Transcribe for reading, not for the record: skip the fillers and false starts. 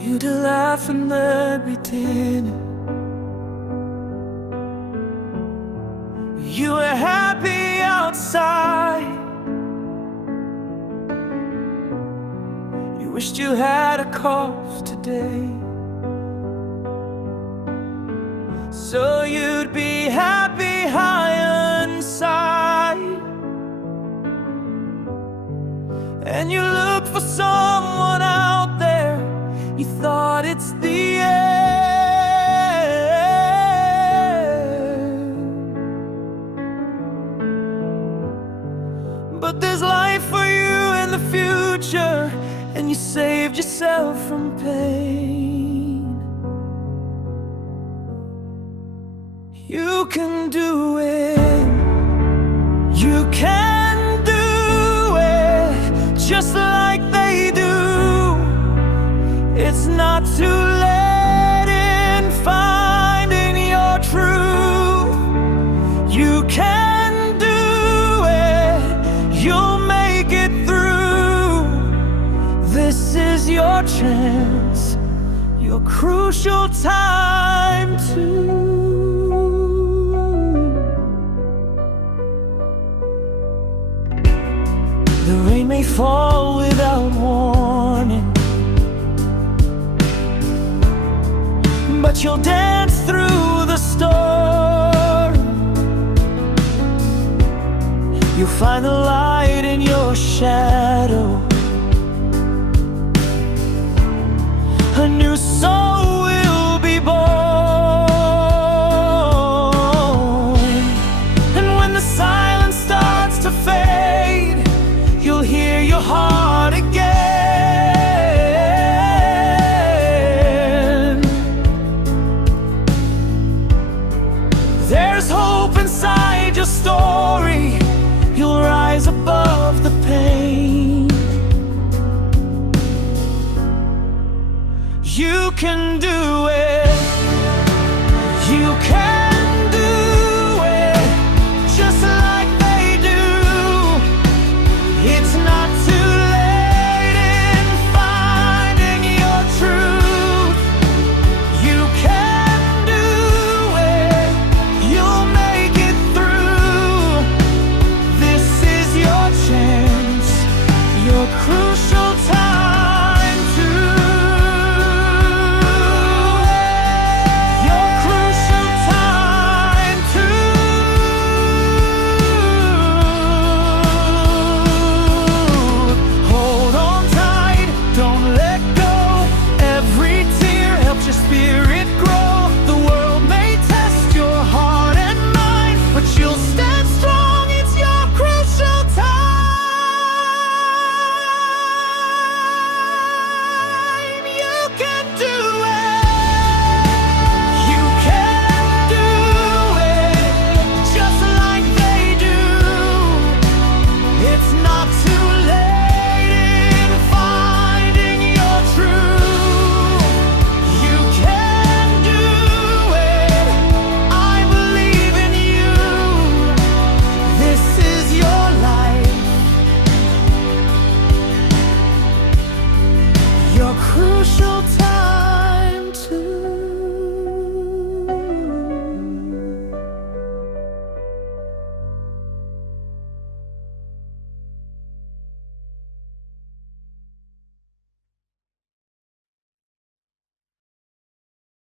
You'd laugh in the beginning. You were happy outside. You wished you had a cough today, so you'd be happy high inside. And you look for someone out there. You thought it's the end, but there's life for you in the future, and you saved yourself from pain. You can do it. You can do it just like they do. It's not too late in finding your truth. You can do it. You'll make it through. This is your chance, your crucial time too. The rain may fall without warning, but you'll dance through the storm. You'll find the light in your shadow. A new soul will be born. And when the silence starts to fade, you'll hear your heart again. There's hope inside your story. You'll rise above the pain. You can do it.